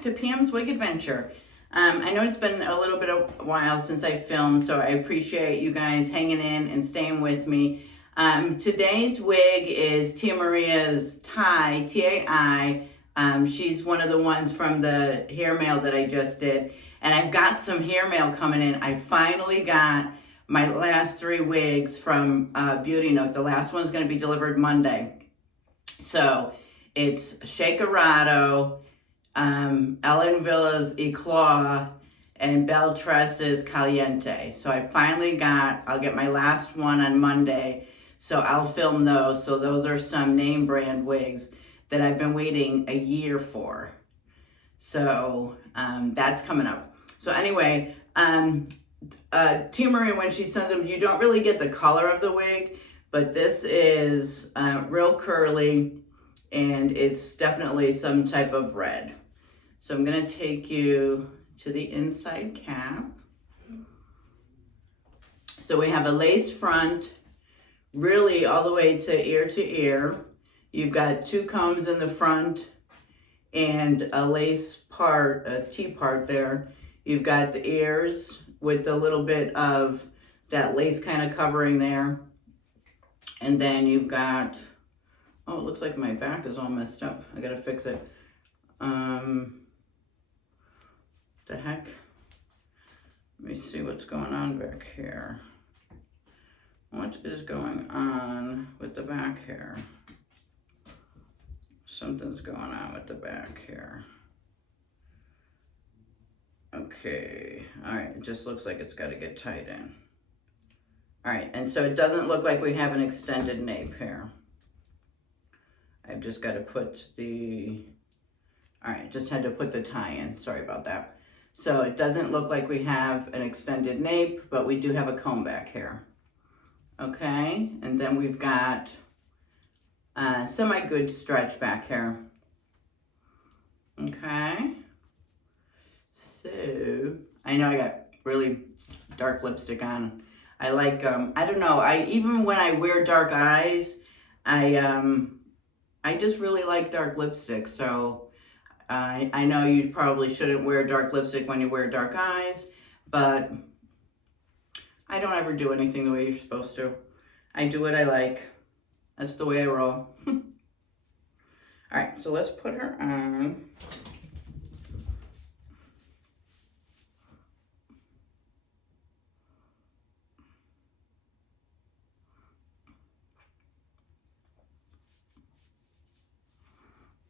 back to Pam's Wig Adventure. I know it's been a little bit of a while since I filmed, so I appreciate you guys hanging in and staying with me. Today's wig is Tia Maria's TAI, TAI. She's one of the ones from the hair mail that I just did. And I've got some hair mail coming in. I finally got my last 3 wigs from Beauty Nook. The last one's going to be delivered Monday. So it's Shakerado, Ellen Villa's Eclair, and Beltres's Caliente. So I finally I'll get my last one on Monday. So I'll film those. So those are some name brand wigs that I've been waiting a year for. So that's coming up. So anyway, Tia Maria, when she sends them, you don't really get the color of the wig, but this is real curly, and it's definitely some type of red. So I'm gonna take you to the inside cap. So we have a lace front, really all the way to ear. You've got 2 combs in the front and a lace part, a T-part there. You've got the ears with a little bit of that lace kind of covering there. And then you've got, oh, it looks like my back is all messed up. I gotta fix it. The heck? Let me see what's going on back here. What is going on with the back here? Something's going on with the back here. Okay, all right, it just looks like it's got to get tight in. All right, and so it doesn't look like we have an extended nape here. I've just got to put the, all right, just had to put the tie in, sorry about that. So it doesn't look like we have an extended nape, but we do have a comb back here. Okay, and then we've got semi-good stretch back here. Okay. So, I know I got really dark lipstick on. I like, I don't know, even when I wear dark eyes, I just really like dark lipstick. So, I know you probably shouldn't wear dark lipstick when you wear dark eyes, but I don't ever do anything the way you're supposed to. I do what I like. That's the way I roll. All right, so let's put her on.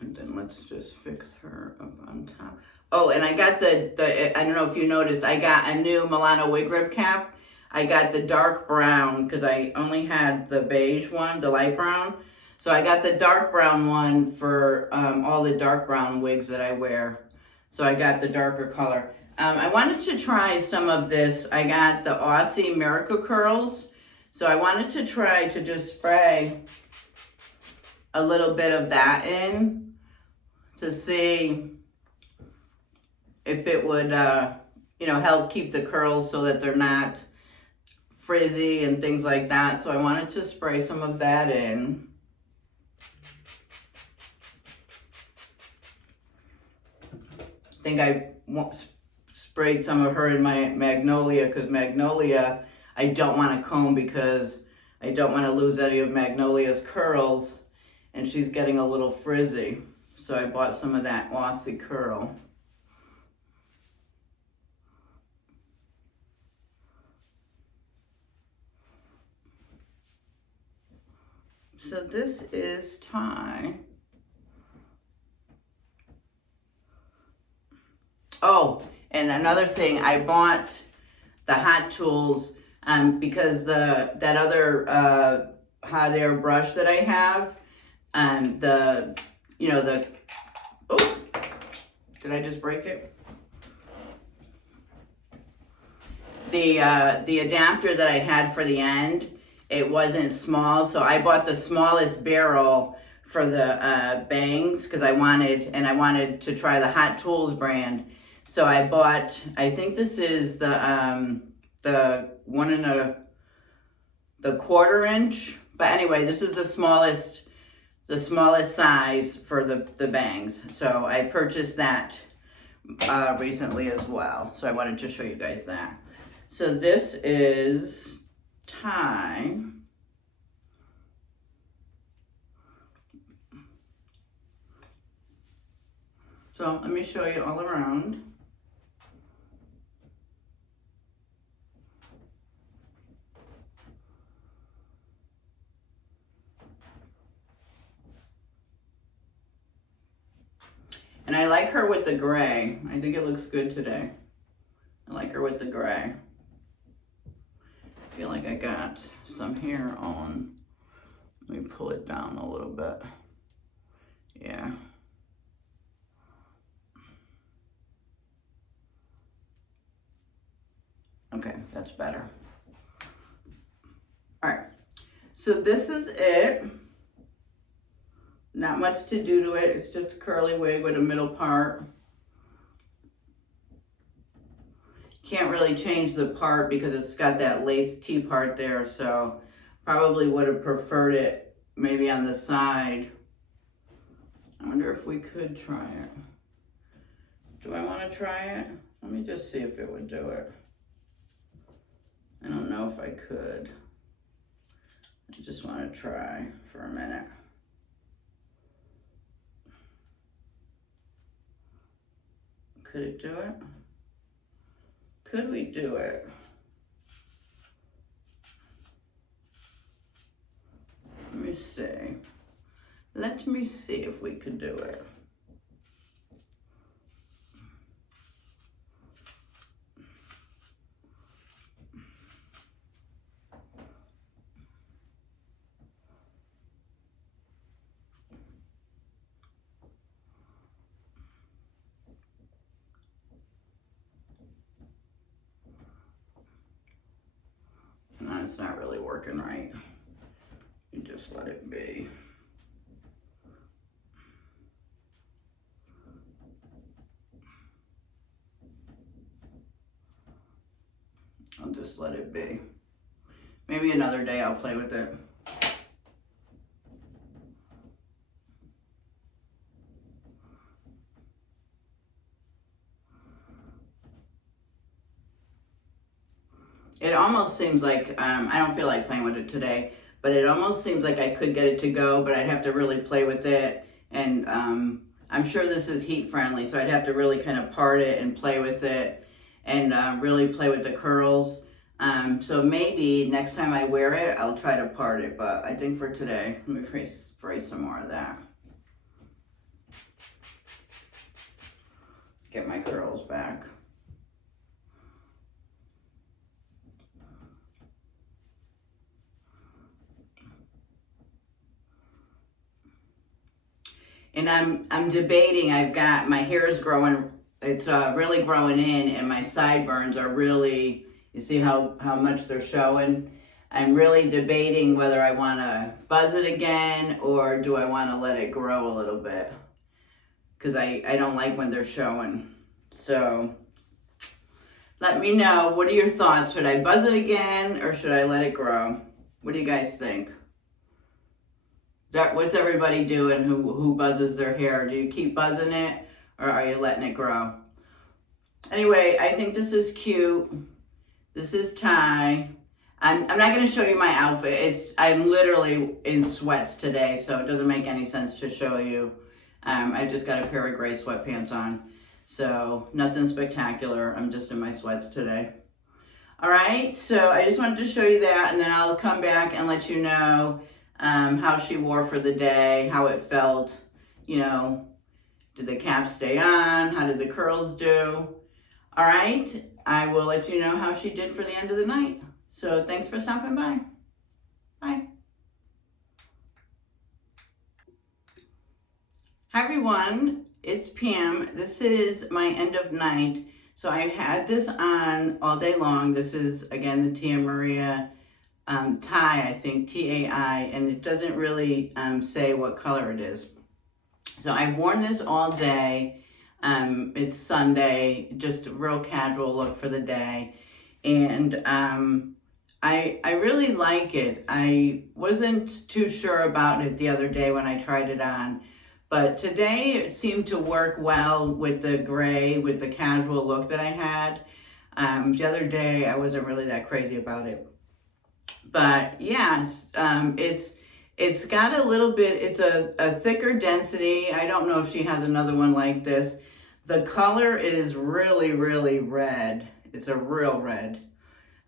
And then let's just fix her up on top. Oh, and I got the I don't know if you noticed, I got a new Milano wig rib cap. I got the dark brown because I only had the beige one, the light brown. So I got the dark brown one for all the dark brown wigs that I wear. So I got the darker color. I wanted to try some of this. I got the Aussie Miracle Curls. So I wanted to try to just spray a little bit of that in to see if it would, you know, help keep the curls so that they're not frizzy and things like that. So I wanted to spray some of that in. I think I sprayed some of her in my Magnolia, because Magnolia I don't want to comb because I don't want to lose any of Magnolia's curls, and she's getting a little frizzy. So I bought some of that Aussie curl. So this is TAI. Oh, and another thing, I bought the hot tools because that other hot air brush that I have, oh, did I just break it? The adapter that I had for the end, it wasn't small, so I bought the smallest barrel for the bangs because I wanted to try the Hot Tools brand. So I bought, I think this is the 1 1/4 inch, but anyway, this is the smallest size for the bangs. So I purchased that recently as well. So I wanted to show you guys that. So this is TAI. So let me show you all around. And I like her with the gray. I think it looks good today. I like her with the gray. I feel like I got some hair on. Let me pull it down a little bit. Yeah. Okay, that's better. All right, so this is it. Not much to do to it. It's just a curly wig with a middle part. Can't really change the part because it's got that lace T part there, so probably would have preferred it maybe on the side. I wonder if we could try it. Do I want to try it? Let me just see if it would do it. I don't know if I could. I just want to try for a minute. Could it do it? Could we do it? Let me see. Let me see if we could do it. No, it's not really working right. You just let it be. I'll just let it be. Maybe another day I'll play with it. It almost seems like, I don't feel like playing with it today, but it almost seems like I could get it to go, but I'd have to really play with it. And I'm sure this is heat friendly, so I'd have to really kind of part it and play with it and really play with the curls. So maybe next time I wear it, I'll try to part it, but I think for today, let me spray some more of that. Get my curls back. And I'm debating, I've got, my hair is growing, it's really growing in, and my sideburns are really, you see how much they're showing? I'm really debating whether I want to buzz it again, or do I want to let it grow a little bit? Because I don't like when they're showing. So, let me know, what are your thoughts? Should I buzz it again, or should I let it grow? What do you guys think? What's everybody doing who buzzes their hair? Do you keep buzzing it, or are you letting it grow? Anyway, I think this is cute. This is TAI. I'm not going to show you my outfit. I'm literally in sweats today, so it doesn't make any sense to show you. I just got a pair of gray sweatpants on, so nothing spectacular. I'm just in my sweats today. All right, so I just wanted to show you that, and then I'll come back and let you know how she wore for the day, how it felt, you know, did the cap stay on, how did the curls do? All right, I will let you know how she did for the end of the night. So thanks for stopping by. Bye. Hi everyone, it's Pam. This is my end of night. So I had this on all day long. This is, again, the Tia Maria TAI, I think, TAI, and it doesn't really say what color it is. So I've worn this all day. It's Sunday, just a real casual look for the day. And I really like it. I wasn't too sure about it the other day when I tried it on, But today it seemed to work well with the gray, with the casual look that I had. The other day I wasn't really that crazy about it. But yes, it's got a little bit, it's a thicker density. I don't know if she has another one like this. The color is really, really red. It's a real red.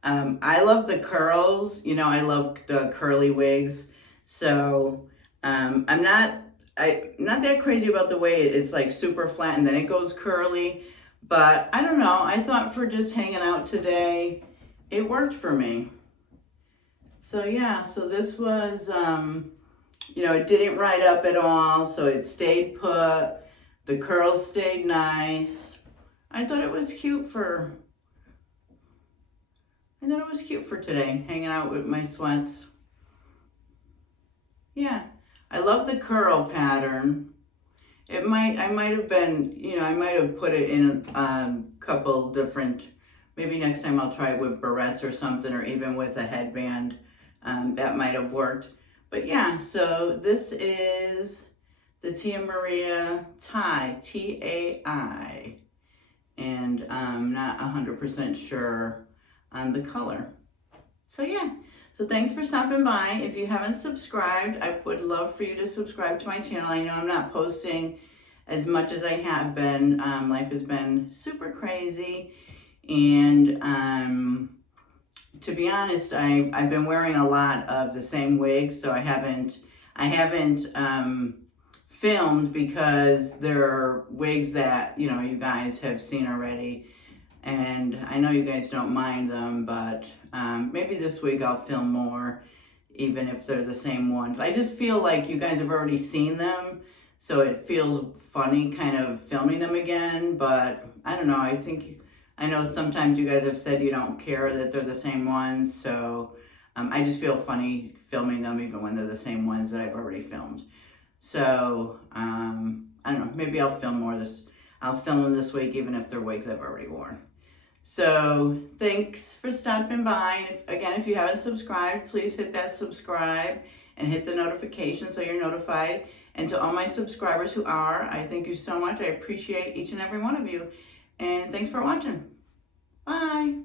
I love the curls. You know, I love the curly wigs. So I'm not that crazy about the way it's like super flat and then it goes curly. But I don't know. I thought for just hanging out today, it worked for me. So yeah, so this was, you know, it didn't ride up at all. So it stayed put. The curls stayed nice. I thought it was cute for today, hanging out with my sweats. Yeah, I love the curl pattern. I might have been, you know, I might have put it in a couple different, maybe next time I'll try it with barrettes or something, or even with a headband. That might have worked. But yeah, so this is the Tia Maria TAI, T-A-I. And I'm not 100% sure on the color. So yeah, so thanks for stopping by. If you haven't subscribed, I would love for you to subscribe to my channel. I know I'm not posting as much as I have been. Life has been super crazy, and to be honest, I've been wearing a lot of the same wigs, so I haven't filmed because there are wigs that, you know, you guys have seen already, and I know you guys don't mind them, but maybe this week I'll film more, even if they're the same ones. I just feel like you guys have already seen them, so it feels funny kind of filming them again. But I don't know, I know sometimes you guys have said you don't care that they're the same ones, so I just feel funny filming them even when they're the same ones that I've already filmed. So I don't know, maybe I'll film I'll film them this week even if they're wigs I've already worn. So thanks for stopping by. Again, if you haven't subscribed, please hit that subscribe and hit the notification so you're notified. And to all my subscribers who are, I thank you so much. I appreciate each and every one of you. And thanks for watching. Bye.